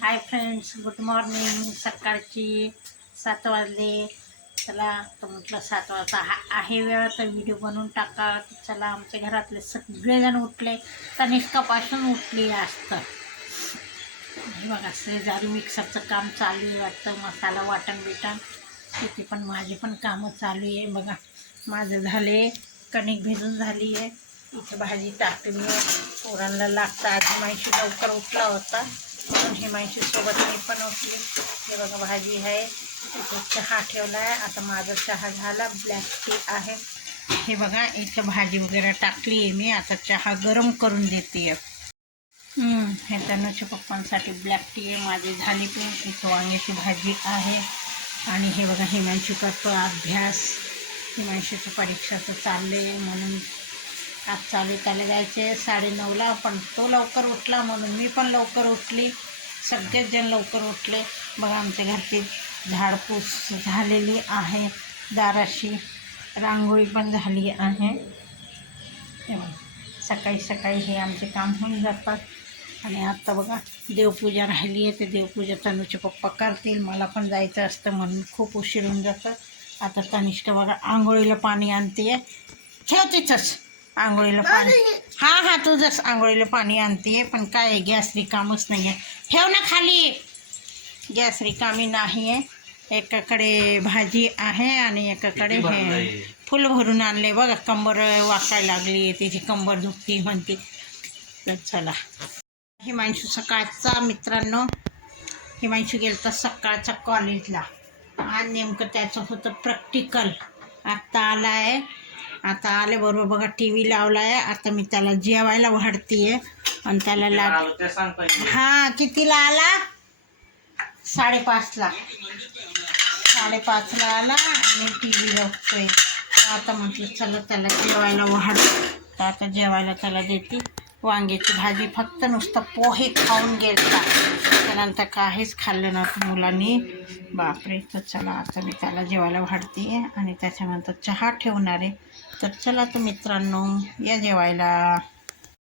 Hi friends good morning सकाळची सात वाजले. चला तर म्हटलं सात वाजता हा आहे वेळ तर व्हिडिओ बनवून टाका. चला आमच्या घरातले सगळेजण उठले. तनिष्कापासून उठली असतं हे बघा शेजारी मिक्सरचं काम चालू आहे वाटतं. मसाला वाटण बिटण. तिथे पण माझे पण कामं चालू आहे. बघा माझं झाले कणिक भिजून झाली आहे. इथे भाजी टाकली आहे पोरांना लागतं. आधी माहिती लवकर उठला होता. म्हणून हिमांशी सोबत मी पण उठली हे बघा भाजी आहे. इथे चहा ठेवला आहे. आता माझा चहा झाला. ब्लॅक टी आहे. हे बघा इथं भाजी वगैरे टाकली आहे मी. आता चहा गरम करून देते. हे तनुच्या पप्पांसाठी ब्लॅक टी आहे. माझी झाली पण. इथं वांग्याची भाजी आहे. आणि हे बघा हिमांशी करतो अभ्यास. हिमांशीचं परीक्षाचं चाललं आहे म्हणून आज चालू त्याला जायचे साडेनऊला पण तो लवकर उठला म्हणून. मी पण लवकर उठली. सगळेच जण लवकर उठले. बघा आमच्या घरची झाडपूस झालेली आहे. दाराशी रांगोळी पण झाली आहे. सकाळी सकाळी हे आमचे काम होऊन जातात. आणि आता बघा देवपूजा राहिली आहे. ते देवपूजा तनूचे पप्पा करतील. मला पण जायचं असतं म्हणून खूप उशीर होऊन जातं. आता तनिष्ठ बघा आंघोळीला पाणी आणते ठेव तिथंच. आंघोळीला पाणी. हां हां तुझंच आंघोळीला पाणी आणते पण काय गॅस रिकामच नाही आहे ठेव ना खाली. गॅस रिकामी नाही आहे एकाकडे भाजी आहे आणि एकाकडे हे फुल भरून आणले बघा कंबर वाकायला लागली आहे तिची कंबर दुखती म्हणते. तर चला. हिमांशू सकाळचा मित्रांनो. हिमांशू गेलं तर सकाळचा कॉलेजला आज नेमकं त्याचं होतं प्रॅक्टिकल आत्ता आला आहे आता आले बरोबर बघा टी व्ही लावला आहे आता मी त्याला जेवायला वाढते आणि त्याला लाग हां कितीला आला? साडेपाचला. साडेपाचला आला आणि टी व्ही बघतोय. आता म्हटलं चला त्याला जेवायला वाढ आता जेवायला त्याला देते. वांग्याची भाजी फक्त नुसतं पोहे खाऊन गेलता. त्यानंतर काहीच खाल्लं नव्हतं मुलांनी. बापरे तर चला आता मी त्याला जेवायला वाढते आणि त्याच्यानंतर चहा ठेवणार आहे. तर चला तर मित्रांनो या जेवायला.